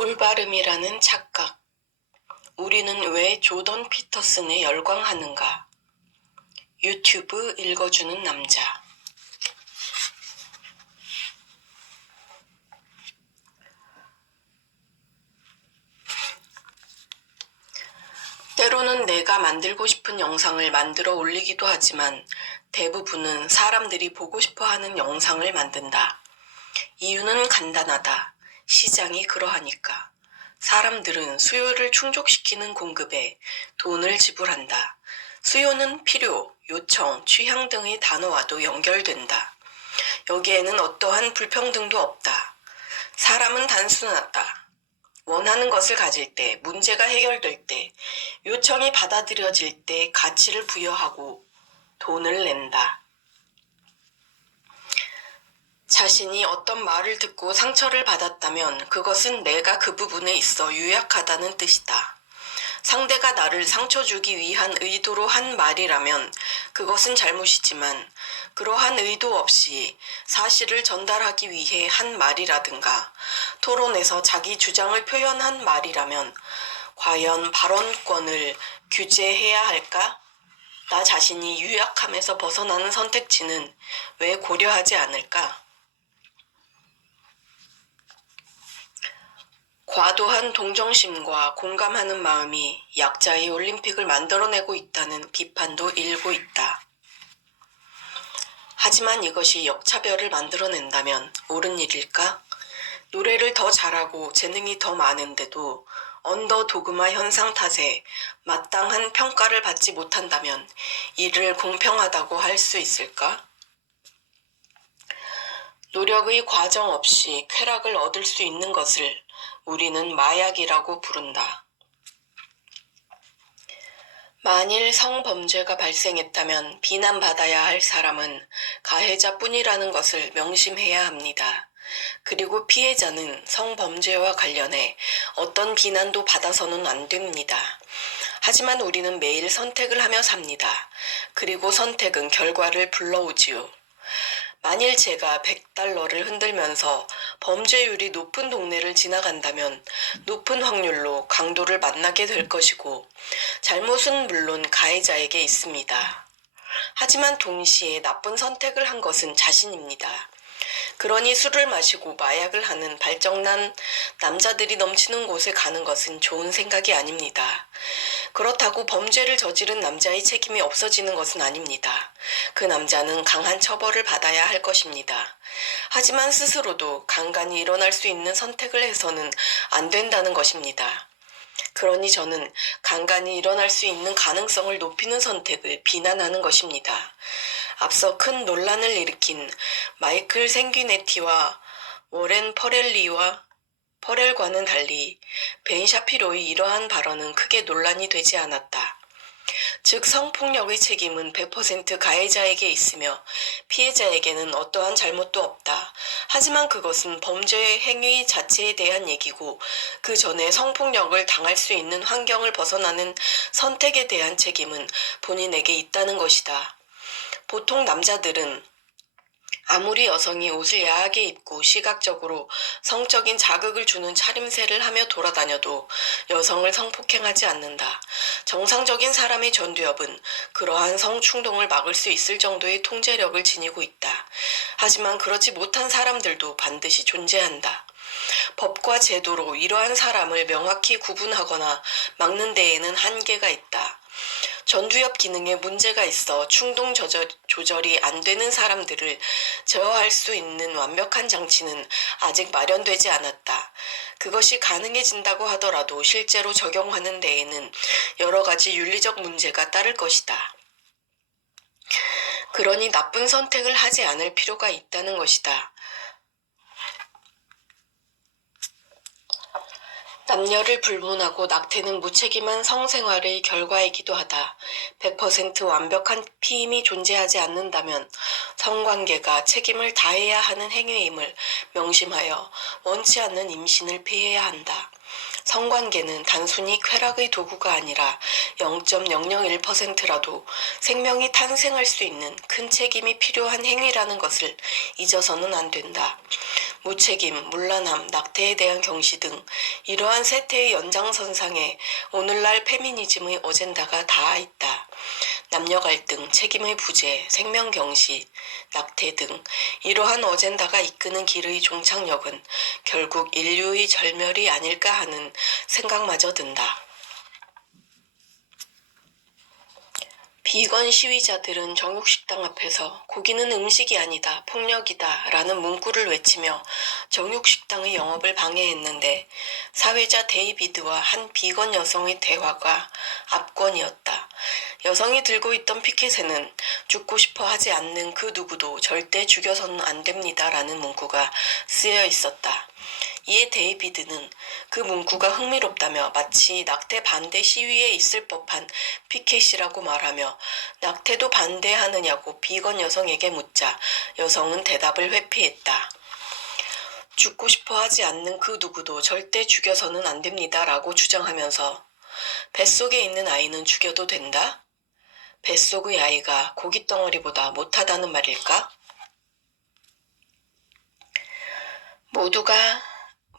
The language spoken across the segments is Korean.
올바름이라는 착각. 우리는 왜 조던 피터슨에 열광하는가? 유튜브 읽어주는 남자. 때로는 내가 만들고 싶은 영상을 만들어 올리기도 하지만 대부분은 사람들이 보고 싶어 하는 영상을 만든다. 이유는 간단하다. 시장이 그러하니까. 사람들은 수요를 충족시키는 공급에 돈을 지불한다. 수요는 필요, 요청, 취향 등의 단어와도 연결된다. 여기에는 어떠한 불평등도 없다. 사람은 단순하다. 원하는 것을 가질 때, 문제가 해결될 때, 요청이 받아들여질 때 가치를 부여하고 돈을 낸다. 자신이 어떤 말을 듣고 상처를 받았다면 그것은 내가 그 부분에 있어 유약하다는 뜻이다. 상대가 나를 상처 주기 위한 의도로 한 말이라면 그것은 잘못이지만 그러한 의도 없이 사실을 전달하기 위해 한 말이라든가 토론에서 자기 주장을 표현한 말이라면 과연 발언권을 규제해야 할까? 나 자신이 유약함에서 벗어나는 선택지는 왜 고려하지 않을까? 과도한 동정심과 공감하는 마음이 약자의 올림픽을 만들어내고 있다는 비판도 일고 있다. 하지만 이것이 역차별을 만들어낸다면 옳은 일일까? 노래를 더 잘하고 재능이 더 많은데도 언더도그마 현상 탓에 마땅한 평가를 받지 못한다면 이를 공평하다고 할 수 있을까? 노력의 과정 없이 쾌락을 얻을 수 있는 것을 우리는 마약이라고 부른다. 만일 성범죄가 발생했다면 비난받아야 할 사람은 가해자뿐이라는 것을 명심해야 합니다. 그리고 피해자는 성범죄와 관련해 어떤 비난도 받아서는 안 됩니다. 하지만 우리는 매일 선택을 하며 삽니다. 그리고 선택은 결과를 불러오지요. 만일 제가 $100를 흔들면서 범죄율이 높은 동네를 지나간다면 높은 확률로 강도를 만나게 될 것이고 잘못은 물론 가해자에게 있습니다. 하지만 동시에 나쁜 선택을 한 것은 자신입니다. 그러니 술을 마시고 마약을 하는 발정난 남자들이 넘치는 곳에 가는 것은 좋은 생각이 아닙니다. 그렇다고 범죄를 저지른 남자의 책임이 없어지는 것은 아닙니다. 그 남자는 강한 처벌을 받아야 할 것입니다. 하지만 스스로도 간간히 일어날 수 있는 선택을 해서는 안 된다는 것입니다. 그러니 저는 간간히 일어날 수 있는 가능성을 높이는 선택을 비난하는 것입니다. 앞서 큰 논란을 일으킨 마이클 생귀네티와 워렌 퍼렐과는 달리 벤 샤피로의 이러한 발언은 크게 논란이 되지 않았다. 즉 성폭력의 책임은 100% 가해자에게 있으며 피해자에게는 어떠한 잘못도 없다. 하지만 그것은 범죄 행위 자체에 대한 얘기고 그 전에 성폭력을 당할 수 있는 환경을 벗어나는 선택에 대한 책임은 본인에게 있다는 것이다. 보통 남자들은 아무리 여성이 옷을 야하게 입고 시각적으로 성적인 자극을 주는 차림새를 하며 돌아다녀도 여성을 성폭행하지 않는다. 정상적인 사람의 전두엽은 그러한 성충동을 막을 수 있을 정도의 통제력을 지니고 있다. 하지만 그렇지 못한 사람들도 반드시 존재한다. 법과 제도로 이러한 사람을 명확히 구분하거나 막는 데에는 한계가 있다. 전두엽 기능에 문제가 있어 충동 조절이 안 되는 사람들을 제어할 수 있는 완벽한 장치는 아직 마련되지 않았다. 그것이 가능해진다고 하더라도 실제로 적용하는 데에는 여러 가지 윤리적 문제가 따를 것이다. 그러니 나쁜 선택을 하지 않을 필요가 있다는 것이다. 남녀를 불문하고 낙태는 무책임한 성생활의 결과이기도 하다. 100% 완벽한 피임이 존재하지 않는다면 성관계가 책임을 다해야 하는 행위임을 명심하여 원치 않는 임신을 피해야 한다. 성관계는 단순히 쾌락의 도구가 아니라 0.001%라도 생명이 탄생할 수 있는 큰 책임이 필요한 행위라는 것을 잊어서는 안 된다. 무책임, 문란함, 낙태에 대한 경시 등 이러한 세태의 연장선상에 오늘날 페미니즘의 어젠다가 닿아 있다. 남녀 갈등, 책임의 부재, 생명 경시, 낙태 등 이러한 어젠다가 이끄는 길의 종착역은 결국 인류의 절멸이 아닐까 하는 생각마저 든다. 비건 시위자들은 정육식당 앞에서 고기는 음식이 아니다, 폭력이다 라는 문구를 외치며 정육식당의 영업을 방해했는데 사회자 데이비드와 한 비건 여성의 대화가 압권이었다. 여성이 들고 있던 피켓에는 죽고 싶어 하지 않는 그 누구도 절대 죽여서는 안 됩니다 라는 문구가 쓰여 있었다. 이에 데이비드는 그 문구가 흥미롭다며 마치 낙태 반대 시위에 있을 법한 피켓이라고 말하며 낙태도 반대하느냐고 비건 여성에게 묻자 여성은 대답을 회피했다. 죽고 싶어 하지 않는 그 누구도 절대 죽여서는 안 됩니다 라고 주장하면서 뱃속에 있는 아이는 죽여도 된다? 뱃속의 아이가 고깃덩어리보다 못하다는 말일까?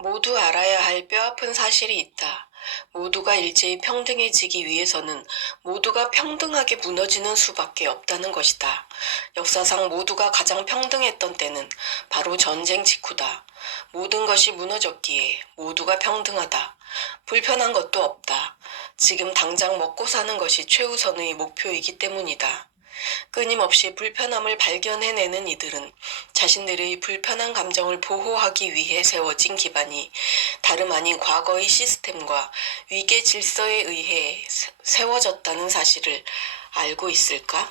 모두 알아야 할 뼈아픈 사실이 있다. 모두가 일제히 평등해지기 위해서는 모두가 평등하게 무너지는 수밖에 없다는 것이다. 역사상 모두가 가장 평등했던 때는 바로 전쟁 직후다. 모든 것이 무너졌기에 모두가 평등하다. 불편한 것도 없다. 지금 당장 먹고 사는 것이 최우선의 목표이기 때문이다. 끊임없이 불편함을 발견해내는 이들은 자신들의 불편한 감정을 보호하기 위해 세워진 기반이 다름 아닌 과거의 시스템과 위계 질서에 의해 세워졌다는 사실을 알고 있을까?